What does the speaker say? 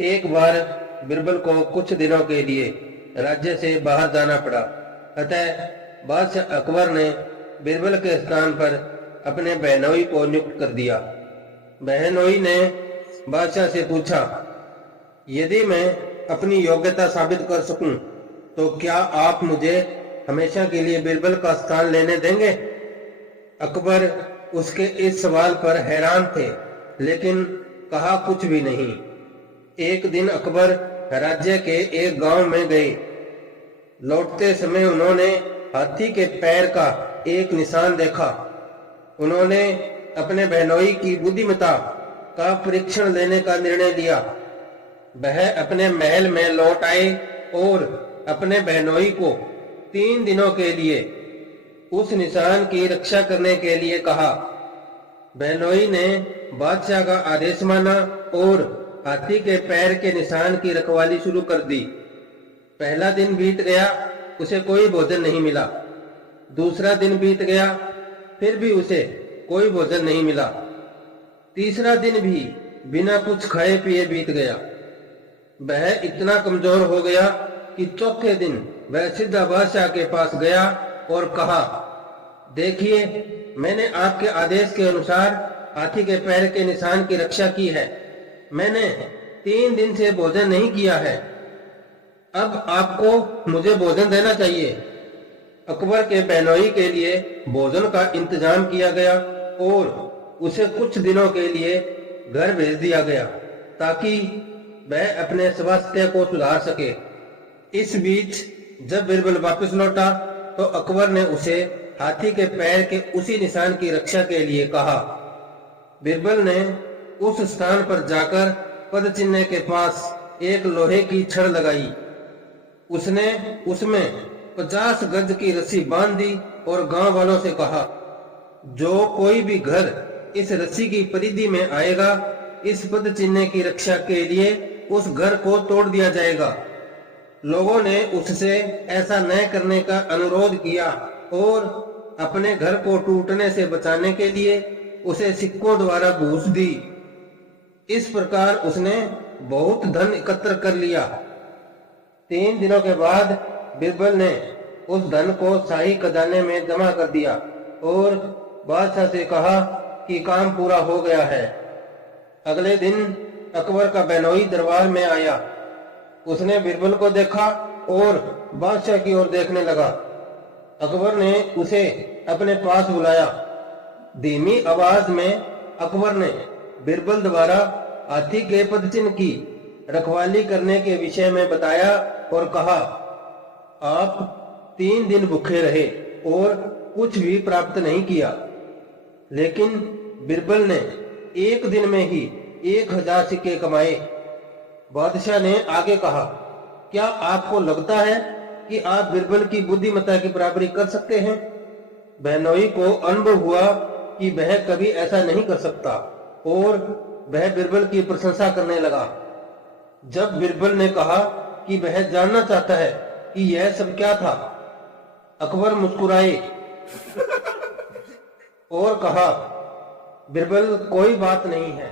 एक बार बिरबल को कुछ दिनों के लिए राज्य से बाहर जाना पड़ा। अतः बादशाह अकबर ने बिरबल के स्थान पर अपने बहनोई को नियुक्त कर दिया। बहनोई ने बादशाह से पूछा, यदि मैं अपनी योग्यता साबित कर सकूं, तो क्या आप मुझे हमेशा के लिए बिरबल का स्थान लेने देंगे? अकबर उसके इस सवाल पर हैरान थे, लेकिन कहा कुछ भी नहीं। एक दिन अकबर राज्य के एक गांव में गए। लौटते समय उन्होंने हाथी के पैर का एक निशान देखा। उन्होंने अपने बहनोई की बुद्धिमत्ता का परीक्षण लेने का निर्णय लिया। वह अपने महल में लौट आए और अपने बहनोई को 3 दिनों के लिए उस निशान की रक्षा करने के लिए कहा। बहनोई ने बादशाह का आदेश माना और हाथी के पैर के निशान की रखवाली शुरू कर दी। पहला दिन बीत गया, उसे कोई भोजन नहीं मिला। दूसरा दिन बीत गया, फिर भी उसे कोई भोजन नहीं मिला। तीसरा दिन भी बिना कुछ खाए पिए बीत गया। वह इतना कमजोर हो गया कि चौथे दिन वह सीधा बादशाह के पास गया और कहा, देखिए, मैंने आपके आदेश के अनुसार हाथी के पैर के निशान की रक्षा की है। मैंने 3 दिन से भोजन नहीं किया है। अब आपको मुझे भोजन देना चाहिए। अकबर के बहनोई के लिए भोजन का इंतजाम किया गया और उसे कुछ दिनों के लिए घर भेज दिया गया, ताकि वह अपने स्वास्थ्य को सुधार सके। इस बीच जब बिरबल वापस लौटा, तो अकबर ने उसे हाथी के पैर के उसी निशान की रक्षा के लिए कहा। बिरबल ने उस स्थान पर जाकर पद चिन्ह के पास एक लोहे की छड़ लगाई। उसने उसमें 50 गज की रस्सी बांध दी और गांव वालों से कहा, जो कोई भी घर इस रस्सी की परिधि में आएगा, इस पद चिन्ह की रक्षा के लिए उस घर को तोड़ दिया जाएगा। लोगों ने उससे ऐसा न करने का अनुरोध किया और अपने घर को टूटने से बचाने के लिए उसे सिक्कों द्वारा घूस दी। इस प्रकार उसने बहुत धन एकत्र कर लिया। 3 दिनों के बाद बिरबल ने उस धन को शाही खजाने में जमा कर दिया और बादशाह से कहा कि काम पूरा हो गया है। अगले दिन अकबर का बहनोई दरबार में आया। उसने बिरबल को देखा और बादशाह की ओर देखने लगा। अकबर ने उसे अपने पास बुलाया। धीमी आवाज में अकबर ने बिरबल द्वारा हाथी के पदचिन्ह की रखवाली करने के विषय में बताया और कहा, आप 3 दिन भूखे रहे और कुछ भी प्राप्त नहीं किया, लेकिन बिरबल ने 1 दिन में ही 1000 सिक्के कमाए। बादशाह ने आगे कहा, क्या आपको लगता है कि आप बिरबल की बुद्धिमत्ता की बराबरी कर सकते हैं? बहनोई को अनुभव हुआ कि वह कभी ऐसा नहीं कर सकता और वह बिरबल की प्रशंसा करने लगा। जब बिरबल ने कहा कि वह जानना चाहता है कि यह सब क्या था, अकबर मुस्कुराए और कहा, बिरबल, कोई बात नहीं है।